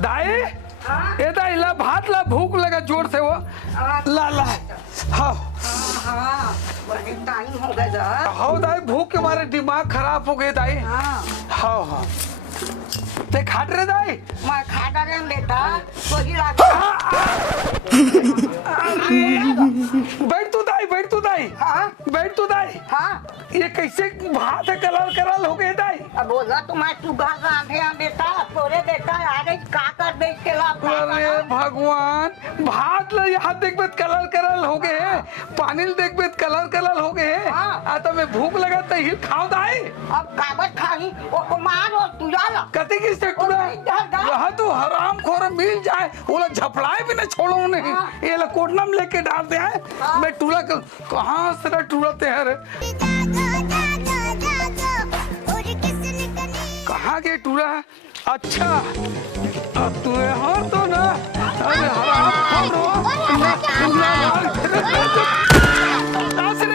दाई ये दाई ला भात ला भूख लगा जोर से वो ला ला हाँ हाँ बड़े टाइम हो गया हाँ दाई भूख के मारे दिमाग खराब हो गए दाई हाँ हाँ हाँ ते खाट रहे दाई मैं खाता रहे बेटा वही बैठ तू दाई हाँ बैठ तू दाई हाँ ये कैसे भात है कलर करल हो गए दाई अब बोला तुम्हारे सुबह रांधे हैं बेटा तोरे बेटा आगे का कर बेच के ला अरे भगवान भात ला यहाँ देखबे कलर करल हो गए हैं पानी देखबे कलर करल हो गए हैं हाँ। आता मैं भूख लगा तो हिल खाओ दाई अब कागज खाई वो कुमार और तू जाला कते की सेक्टर यहाँ तो हराम खोर मिल जाए वो झपड़ाए भी ना छोड़ो उन्हें ये ला कोटना में लेके डाल दे हैं मैं टूला कहाँ से ना टूलाते हैं रे कहाँ के टूला है अच्छा अब तू यहाँ तो ना अरे हराम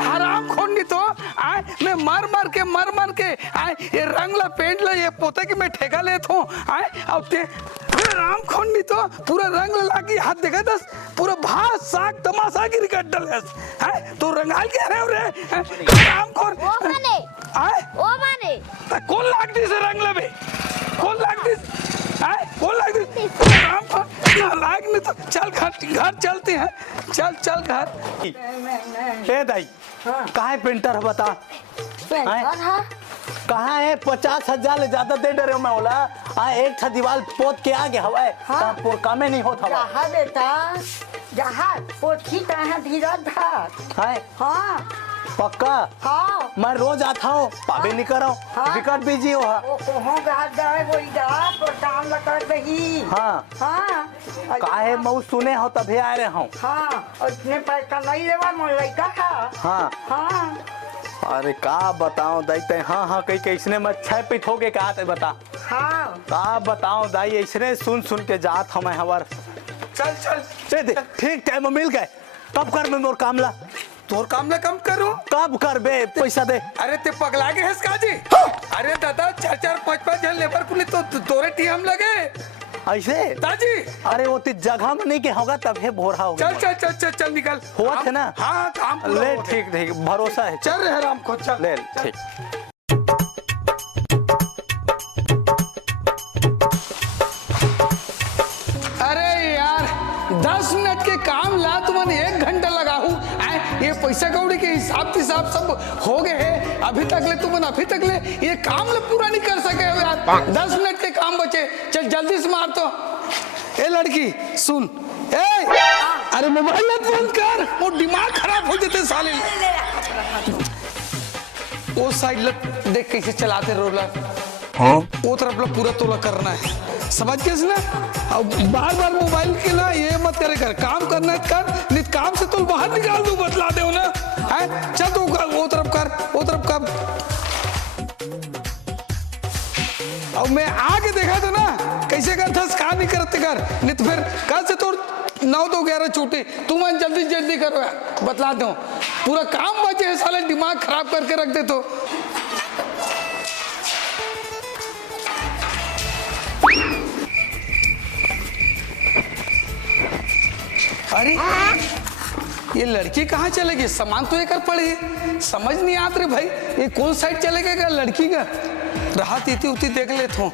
हराम खोनी तो आए मैं मर के आए ये रंग ला पेंट ला ये पोते के मैं ठेका लेता हूँ आए अब ते राम खोनी तो पूरा रंग लागी हाथ देखा दस पूरा भात साग तमाशा गिर कर डले है तो रंगाल के रे राम खोर ओ माने आए ओ माने कौन लाग दी से रंग लबे कौन लाग दी आए कौन लाग दी राम खोर ना लाग नहीं तो चल घर चलते हैं चल घर ए दाई कहाँ है पेंटर है बता कहाँ है 50,000 ले ज्यादा दे डरे मैं बोला एक था दीवार पोत के आगे हवाए हाँ। कामे नहीं होता जहाँ बेटा जहाँ पोथी कहाँ धीरज धार है हाँ पक्का हाँ मैं रोज आता हूँ पाबे नहीं कर रहा हूँ हाँ। विकट बिजी हो वो कहाँ गाज जाए वही जा तो काम लगा रही हाँ हाँ काहे मऊ सुने हो तभी आ रहे हूँ हाँ और इतने पैसा नहीं लेवा मोर लड़का का हाँ हाँ अरे का बताऊं दाई ते हाँ कई कैसने में 6 पीठ हो गए का ते बता हाँ का बताऊं दाई ऐसने सुन के जात हमें हवर चल ठीक टाइम में मिल गए कब कर मैं मोर कामला तोर काम ना कम करूं कब कर बे पैसा दे अरे ते पगला के हंस काजी अरे दादा 4-5 जन लेबर कुली तो तोरे टीम लगे ऐसे दादी अरे वो तो जगह में नहीं के होगा तभी भोरा होगा चल निकल हुआ थे ना हाँ काम पूरा ले हो गया। ठीक भरोसा है चल रहे राम को चल ले ठीक अरे यार 10 मिनट के काम ला तुमने 1 घंटा लगाऊ ये पैसा कौड़ी के हिसाब सब हो गए हैं अभी तक ले ये काम ले पूरा नहीं कर सके हो यार 10 मिनट के काम बचे चल जल्दी से मार तो ए लड़की सुन ए अरे मोबाइल मत बंद कर वो दिमाग खराब हो जाते साले वो साइड देख कैसे चलाते रोलर हाँ वो तरफ पूरा तोला करना है समझ के ना अब बार मोबाइल के ना ये मत करे कर काम करना है कर नहीं काम से तो बाहर निकाल दो बतला दे ना है चल तू वो तरफ कर अब मैं आगे देखा था ना कैसे करता काम नहीं करते कर नहीं तो फिर कल से तो 9 तो 11 छूटी तुम जल्दी करो बतला दो पूरा काम बचे है साले दिमाग खराब करके रख दे तो अरे ये लड़की कहाँ चलेगी सामान तो एक पड़ी समझ नहीं आत रे भाई ये कौन साइड चलेगा लड़की का राहत इतनी उतनी देख लेता हूँ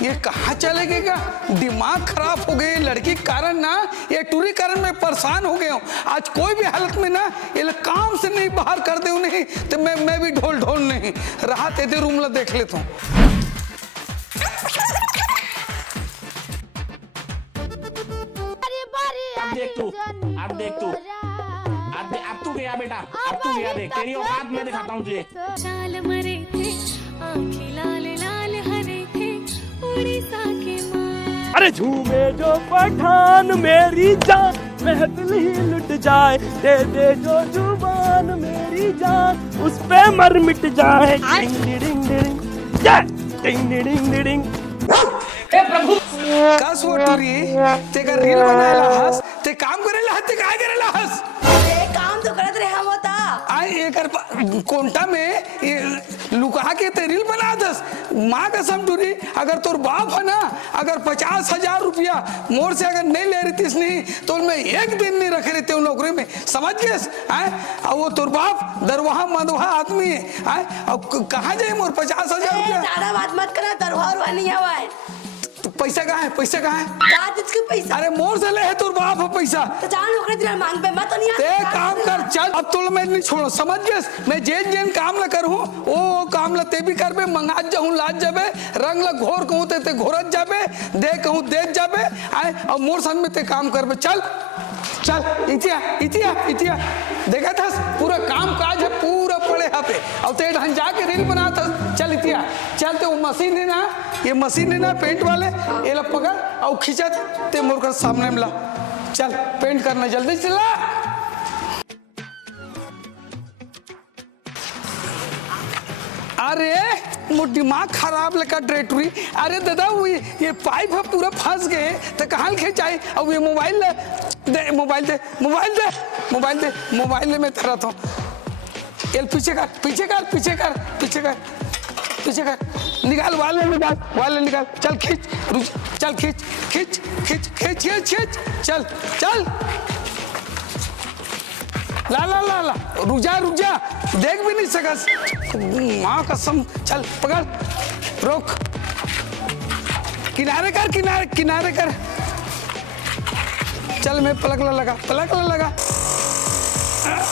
ये कहाँ चलेगा दिमाग खराब हो गई लड़की के कारण ना ये टूरी कारण मैं परेशान हो गया हूँ आज कोई भी हालत में ना ये काम से नहीं बाहर कर दे नहीं तो मैं भी ढोल नहीं राहत इधर रूम ला देख लेता हूँ अब तू गया बेटा अब तू गया देख तेरी औकात मैं दिखाता हूँ तुझे चाल मरे थे आंखें लाल लाल हरे थे उड़ीसा के माँ अरे झूमे जो पठान मेरी जान महफिल ही लुट जाए दे जो जुबान मेरी जान उस पे मर मिट जाए डिंग डिंग डिंग डिंग डिंग ए प्रभु कस वो टूरी ते का रील बनाएला हस ते काम करेला हस ते काय करेला हस काम तो करत रहे हम होता आई एकर कोंटा में ये लुका के ते रील बना दस। माँ कसम टूरी, अगर तोर बाप है ना, अगर 50,000 रुपया मोर से अगर नहीं ले रही थी नहीं तो मैं एक दिन नहीं रख रही थी नौकरी में, समझ गए? और वो तोर बाप दरवाहा मदवाहा आदमी है। अब कहाँ जाए मोर 50,000 रुपया? ज्यादा बात मत करा, दरबार वाली हवा है। तो पैसा कहाँ है? पैसा कहाँ है? बात इसके पैसा। अरे मोर से ले है तोर बाप है पैसा। तो जान नौकरी दिला मांग पे मत नहीं। ते काम कर चल, अब तो मैं नहीं छोड़ो, समझ गए? मैं जेन जेन काम ला करूँ वो काम ला ते भी करबे, मंगात जाऊँ लाज जाबे, रंग ला घोर कहूँ ते घोरत जाबे, दे कहूँ दे जाबे, आए और मोर सन में ते काम करबे। चल चल इतिया इतिया इतिया, देखा था पूरा काम काज है पूरा पड़े यहाँ पे, अब ते ढंग जाके रील बना था। चल इतिया चल, ते वो मशीन है ना, ये मशीन है ना पेंट वाले, ये ला पकड़ और खींचत ते मोर कर सामने मिला। चल पेंट करना जल्दी चला। अरे वो दिमाग खराब लगा ट्रेटरी। अरे दादा वो ये पाइप है पूरा फंस गए तो कहाँ खींचाई? अब ये मोबाइल दे, मोबाइल दे, मोबाइल दे, मोबाइल दे, मोबाइल में तरह तो ये पीछे कर पीछे कर पीछे कर पीछे कर पीछे कर, निकाल वाले निकाल वाले निकाल। चल खींच रुक, चल खींच खींच खींच खींच खींच खींच, चल चल ला ला ला ला, रुक जा देख भी नहीं सकस माँ कसम। चल पकड़, रोक, किनारे कर किनारे किनारे कर। चल मैं पलक ला लगा, पलक ला लगा।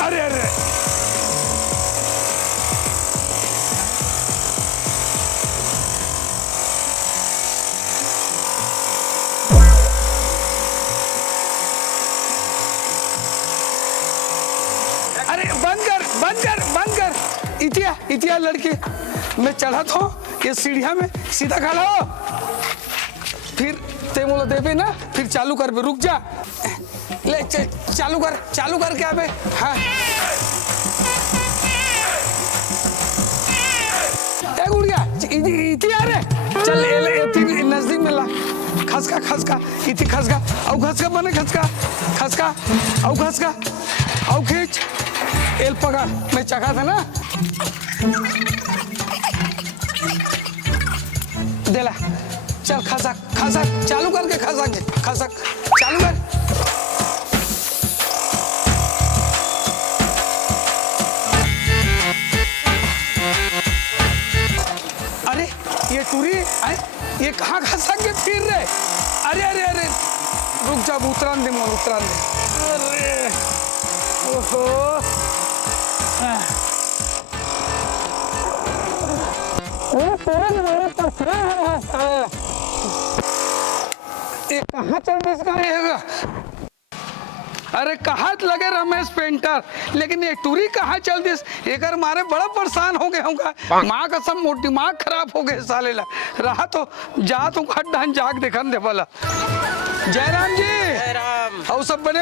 अरे अरे बंद कर बंद कर बंद कर। इतिया इतिया लड़की, मैं चढ़ा था ये सीढ़िया में, सीधा खड़ा हो, फिर ते मोला देबे ना, फिर चालू कर बे। रुक जा, ले चालू कर क्या बे? हाँ ए गुड़िया इतिया रे, चल ए नजदीक में ला, खसका इति खसका औ खसका बने खसका औ खसका औ खींच, एल पकड़, मैं चखा था ना, देला। चल खसक चालू करके खसक चालू कर। अरे ये टूरी आए, ये कहाँ खसक के फिर रहे? अरे अरे अरे रुक जा, उतरान दे मोल, उतरान दे। अरे ओहो ये कहाँ चल इसका रहेगा? अरे कहाँ लगे रमेश पेंटर, लेकिन ये टूरी कहाँ चल दिस? एक मारे बड़ा परेशान हो गए होगा, माँ का सब दिमाग खराब हो गए साले ला। रहा तो जा तू खड्डा जाग देखन दे वाला। जयराम जी, और सब बने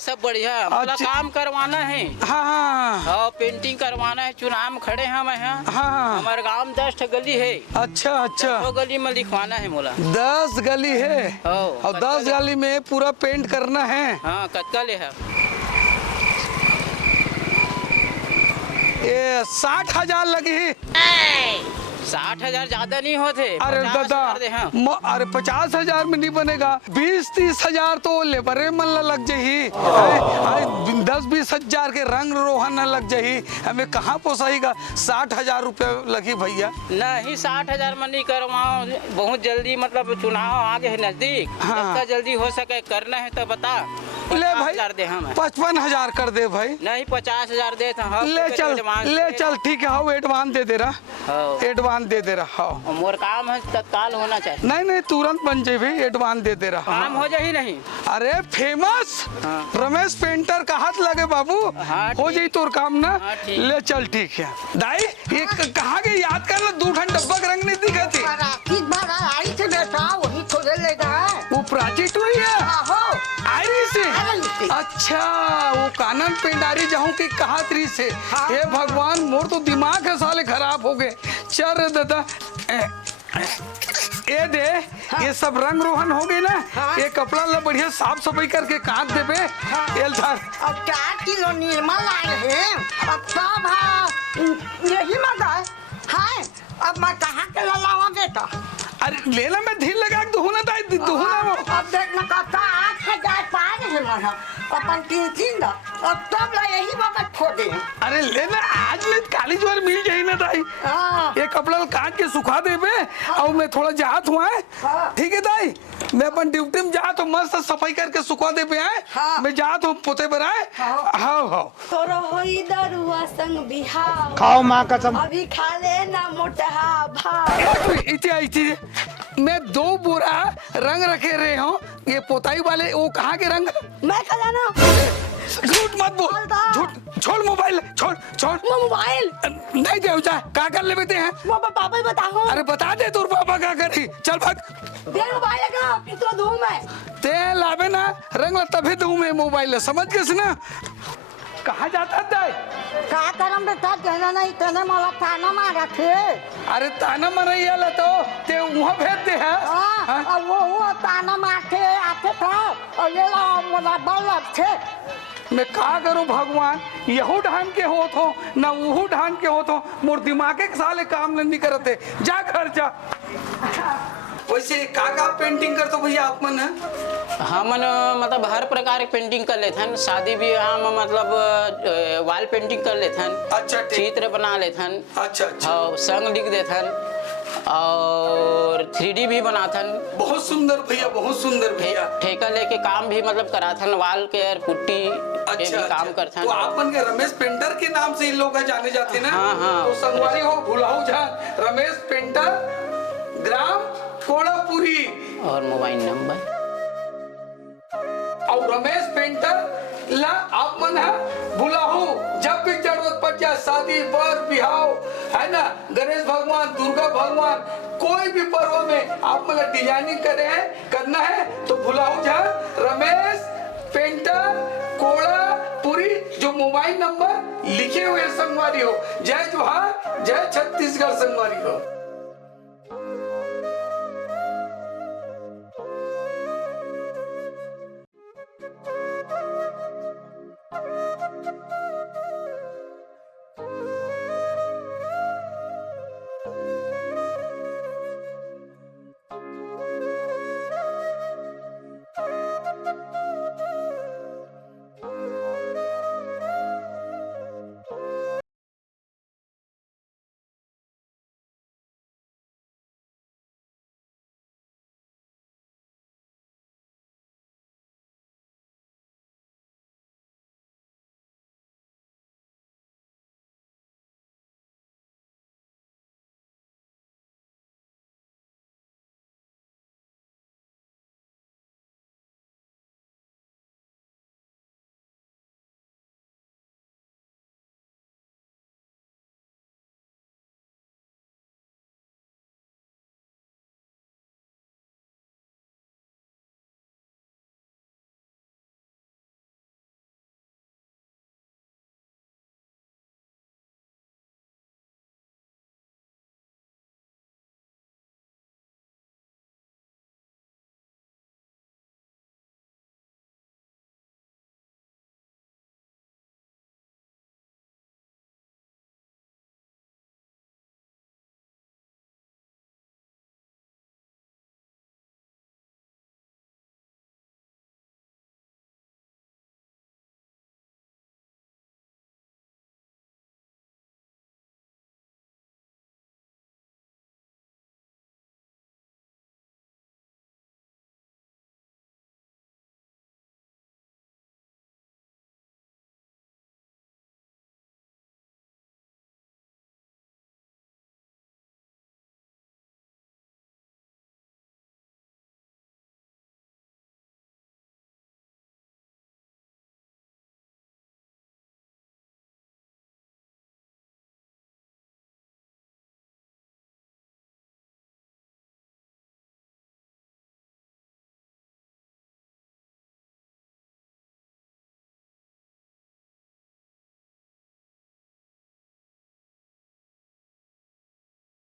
सब बढ़िया। अच्छा। काम करवाना है। हाँ पेंटिंग करवाना है, चुनाव में खड़े हैं। मैं हाँ हमारे गांव 10 गली है। अच्छा 10 गली में लिखवाना है मोला। 10 गली है और 10 गली में पूरा पेंट करना है। हाँ कत्का ले है। ये 60,000 लगी। 60,000 ज्यादा नहीं होते। अरे दादा अरे 50,000 में नहीं बनेगा, 20-30 हजार तो लेबर मन लग जाही, 10-20 हजार के रंग रोहन लग जाही, हमें कहाँ पोसाएगा? 60,000 रुपया लगी भैया। नहीं 60,000 में नहीं करवाओ, बहुत जल्दी, मतलब चुनाव आगे है नजदीक। हाँ। जितना जल्दी हो सके करना है तो बता। ले भाई 55,000 कर दे भाई। नहीं 50,000 दे। ले चल ठीक है, हाँ एडवांस दे रहा, एडवांस दे रहा। मोर काम है तत्काल होना चाहिए। नहीं तुरंत बन जाए भाई, एडवांस दे रहा। काम हो जाए नहीं। अरे फेमस रमेश पेंटर का हाथ लगे बाबू, हो जाए तोर काम ना। ले चल ठीक है दाई, ये कहाँ के याद कर लो, 2 घंटे डब्बा का रंग नहीं दिखती। वो प्राची टूरी है आयरी से। अच्छा वो कानन पेंडारी जाऊं की कहा तरी से। हे भगवान मोर तो दिमाग है साले खराब हो गए। चल रे दादा ये दे ये सब रंग रोहन हो गई ना। ये कपड़ा ला बढ़िया साफ सफाई करके काट दे बे। ये धर। अब 4 किलो निर्मल लाए हैं। अब सब यही मजा है। अब मैं कहाँ के लावा बेटा? अरे लेला मैं धीर लगा के दुहना दाई दुहना वो। अब देखना कब 8,000 पार है मन अपन 3 दा। अब तब ला यही बाबा खोदे। अरे लेना आज ले काली ज्वार मिल जाई ना दाई। ये कपड़ा काट के सुखा दे बे। और मैं थोड़ा जात हुआ है। ठीक है दाई मैं अपन ड्यूटी में जात हूँ मस्त सफाई करके सुखा दे पे है। मैं जात हूँ पोते बनाए। हाँ तोरो होई दरुआ संग बिहाव खाओ माँ कसम। अभी खा ले ना मोटा भाव। इति मैं 2 बोरा रंग रखे रहे हूँ। ये पोताई वाले वो कहाँ के रंग? मैं खा ना झूठ मत बोल। झूठ छोड़ मोबाइल छोड़ मोबाइल नहीं दे जा क्या कर ले बेटे हैं। पापा ही बताओ। अरे बता दे तोर पापा क्या करी। चल भाग दे मोबाइल का कितना दूं मैं। ते लावे ना रंग तभी दूं मैं मोबाइल समझ गए ना। कहाँ जाता दाई? का करम बेटा देना नहीं तेने मला ताना मारा थे। अरे ताना मरैया ला तो ते वहाँ भेज दे है। अब वो ताना मारते आते था और ये ला मला बल्लभ थे। मैं का करूं भगवान यहू ढान के होत हो ना वहू ढान के होत हो। मोर दिमाग के साले काम नहीं करते। जा घर जा। वैसे का पेंटिंग कर तो भैया आप मन है? हमन मतलब हर प्रकार के पेंटिंग कर लेते हैं। शादी ब्याह में मतलब वॉल पेंटिंग कर लेते हैं। अच्छा चित्र बना लेते हैं। अच्छा और संग लिख देते हैं और 3D भी बनाते हैं। बहुत सुंदर भैया बहुत सुंदर भैया। ठेका लेके काम भी मतलब कराते हैं। वॉल के और पुट्टी ये भी काम करते हैं। तो आप मन के रमेश पेंटर के नाम से इन लोग जाने जाते ना। हाँ। तो संगवारी हो भुलाऊ झा रमेश पेंटर ग्राम कोड़ापुरी और मोबाइल नंबर और रमेश पेंटर ला आप मन है बुलाओ जब भी जरूरत पड़ जाए। शादी बर बिहाव है ना गणेश भगवान दुर्गा भगवान कोई भी पर्व में आप मतलब डिजाइनिंग करना है तो बुलाओ जा रमेश पेंटर कोड़ापुरी। जो मोबाइल नंबर लिखे हुए संगवारी हो। जय जोहार जय छत्तीसगढ़ संगवारी हो।